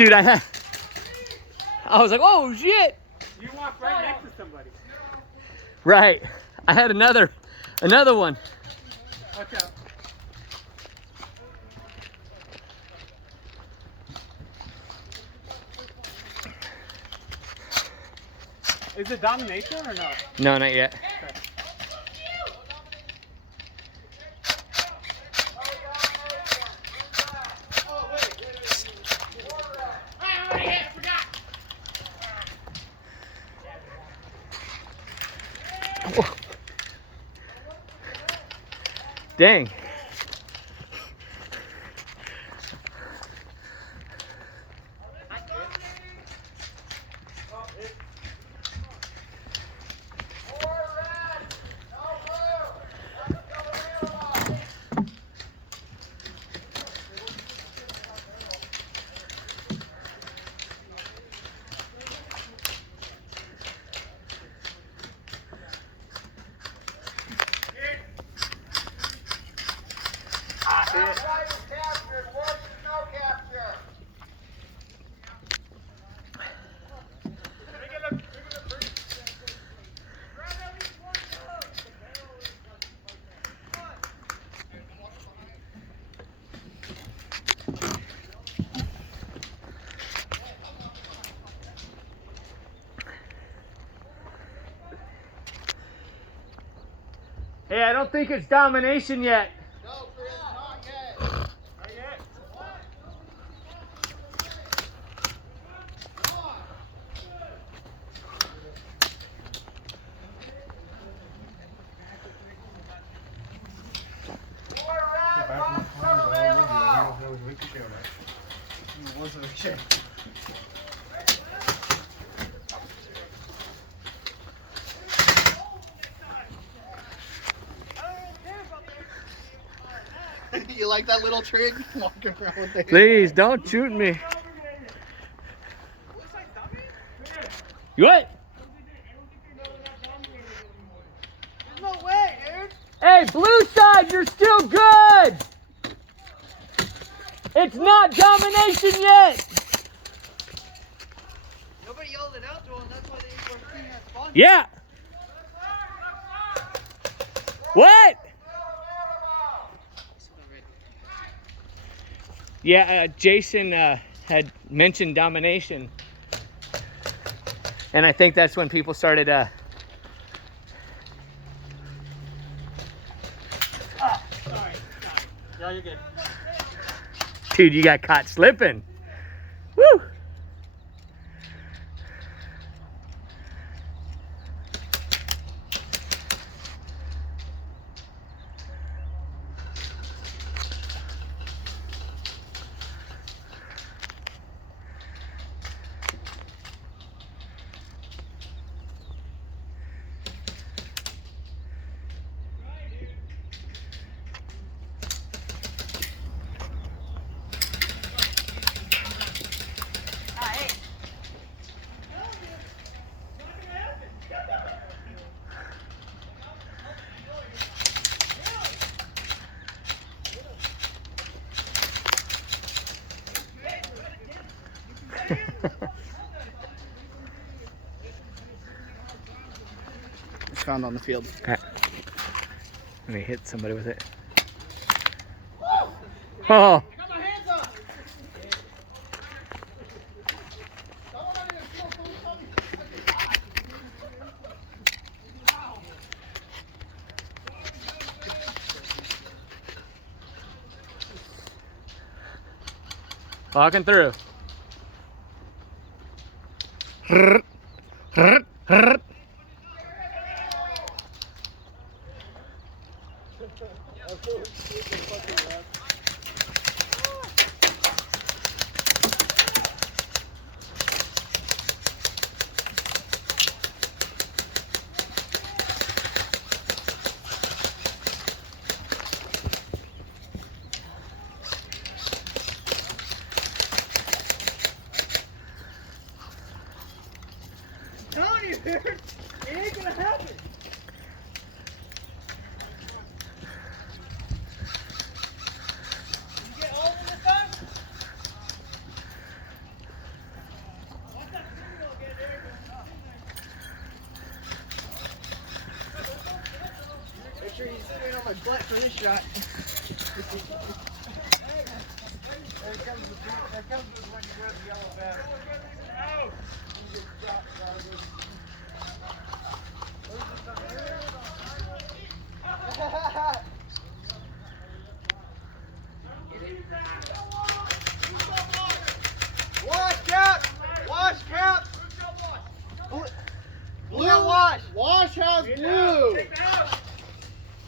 Dude, I was like, oh shit. You walked right next to somebody. Right. I had another one. Watch out. Is it domination or no? No, not yet. Okay. Whoa. Dang. Hey, I don't think it's domination yet. No, Chris, not yet. Not yet. You like that little trick? Walking around with the Please don't shoot me. What? There's no way, dude. Hey, blue side, you're still good. It's not domination yet. Nobody yelled it out to him. That's why they were seeing that fun. Yeah. What? Yeah, Jason had mentioned domination. And I think that's when people started Sorry. Yeah, you're good. Dude, you got caught slipping. Woo! It's found on the field. Okay. Let me hit somebody with it. Oh. Walking through. Telling you, dude, it ain't gonna happen. Did you get all of this time? my butt for this shot. There comes when you wear the yellow bag. Wash, Cap! Wash, Cap! Blue wash! Wash has blue!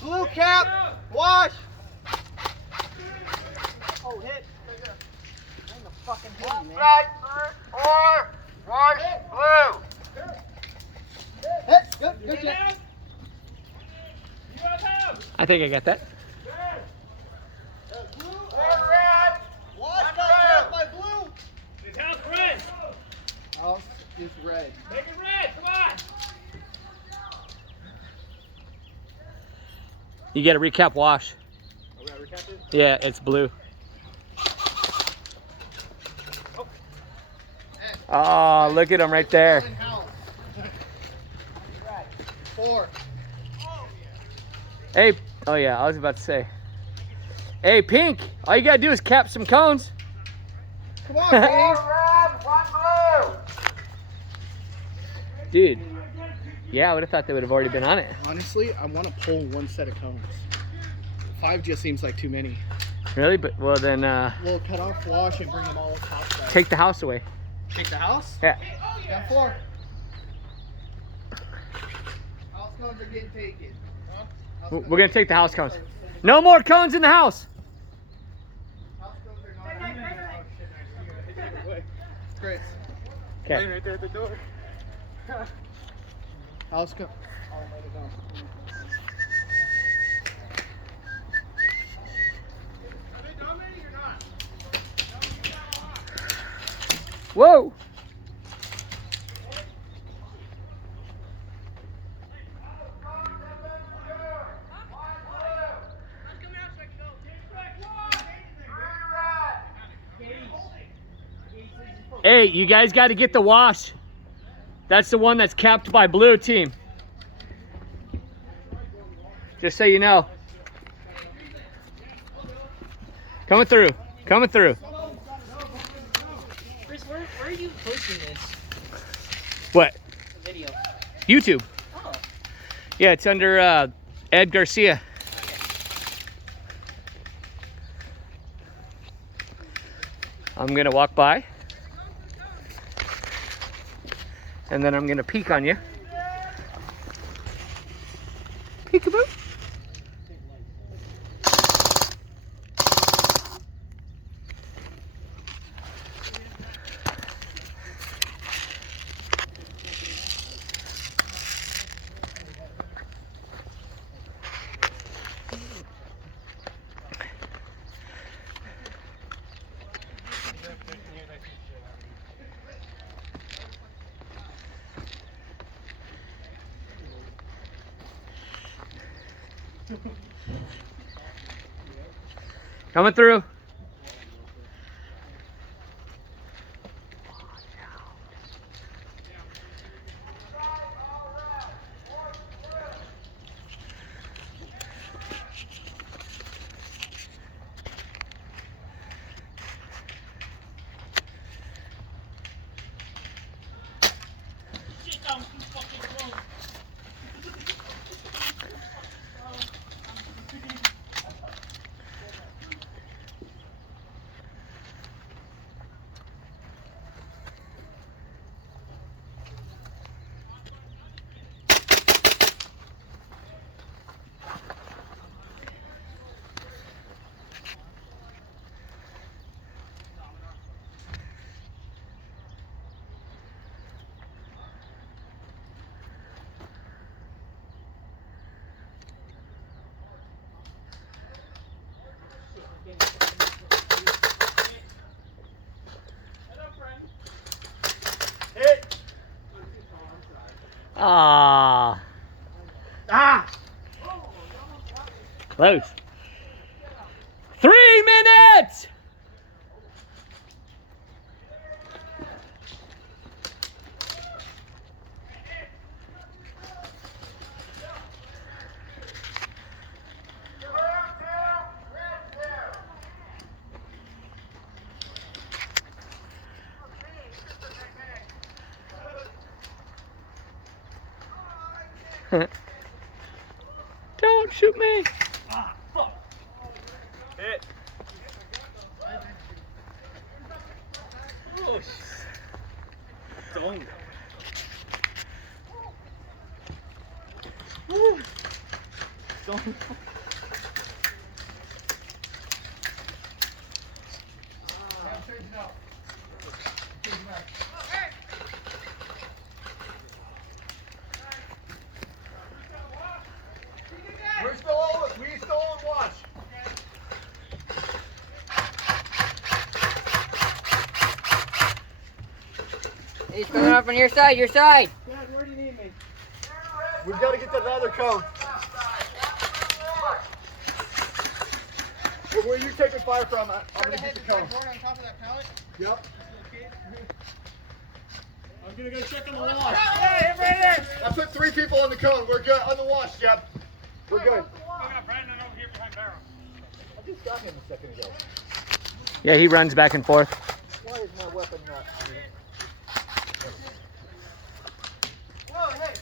Blue, Cap! Wash! Oh, hit! I'm the fucking hit, man. Wash blue! Hit! Good shot. I think I got that. Wash got by blue! His house red. House is red. Make it red. Come on. You get a recap wash. Oh, we gotta recap it? Yeah, it's blue. Oh, look at him right there. House. 4. Hey, oh yeah, I was about to say. Hey, Pink, all you gotta do is cap some cones. Come on, Dave. Dude, yeah, I would have thought they would have already been on it. Honestly, I want to pull one set of cones. 5 just seems like too many. Really? But well then, We'll cut off wash and bring them all outside. take the house away. Take the house? Yeah. Got 4. House cones are getting taken. House We're gonna take the house cones. No more cones in the house. House cones are not. It's great. Okay. Right there at the door. House cones. Oh, way to go. Whoa. Hey, you guys got to get the wash. That's the one that's capped by blue team. Just so you know. Coming through. Coming through. Chris, where are you posting this What? video? YouTube. Oh, Yeah, it's under Ed Garcia. I'm gonna walk by, and then I'm gonna peek on you. Peekaboo. Coming through. Ah. Ah! Close. 3 minutes! Don't shoot me. Ah, fuck. Hit. Oh, don't. Don't. We still on watch. He's coming up on your side, your side. Dad, where do you need me? We've got to get that other cone. Where are you taking fire from? I'm going to get the cone. On top of that pallet. Yep. I'm gonna go check on the wall. Hey, Brandon! I put 3 people on the cone. We're good. On the wash, Jeb. We're good. I got Brandon over here behind Barrow. I just got him a second ago. Yeah, he runs back and forth. Why is my weapon not? Whoa, hey!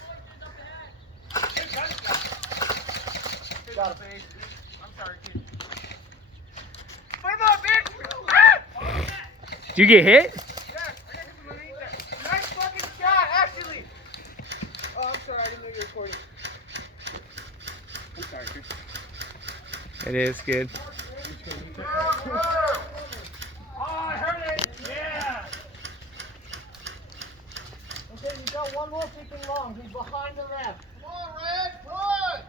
Got him. I'm sorry, kid. Put him up, bitch! Did you get hit? Yeah, I got him underneath there. Nice fucking shot, actually! Oh, I'm sorry, I didn't know you were recording. I'm sorry, Chris. It is good. Oh, I heard it! Yeah! Okay, you got one more freaking long. He's behind the ref. Come on, Red, run!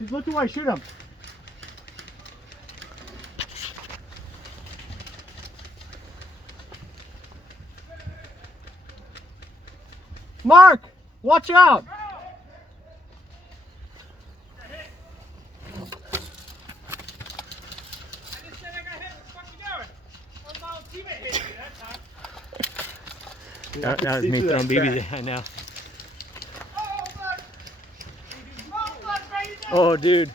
He's looking where I shoot him. Mark, watch out! I just said I got hit. What the fuck you doing? Oh, my old teammate hit me that time. That was me throwing BBs. I know. Oh, fuck! Oh, fuck, Brandon! Oh, dude.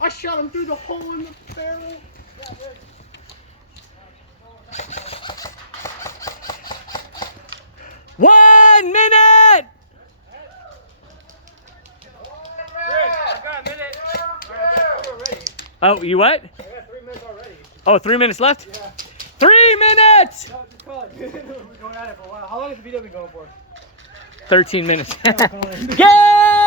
I shot him through the hole in the barrel. 1 minute! Chris, I got a minute. Oh, you what? I got 3 minutes already. Oh, 3 minutes left? 3 minutes! No, just call it. We've been going at it for a while. How long has the video been going for? 13 minutes. Come on. Game!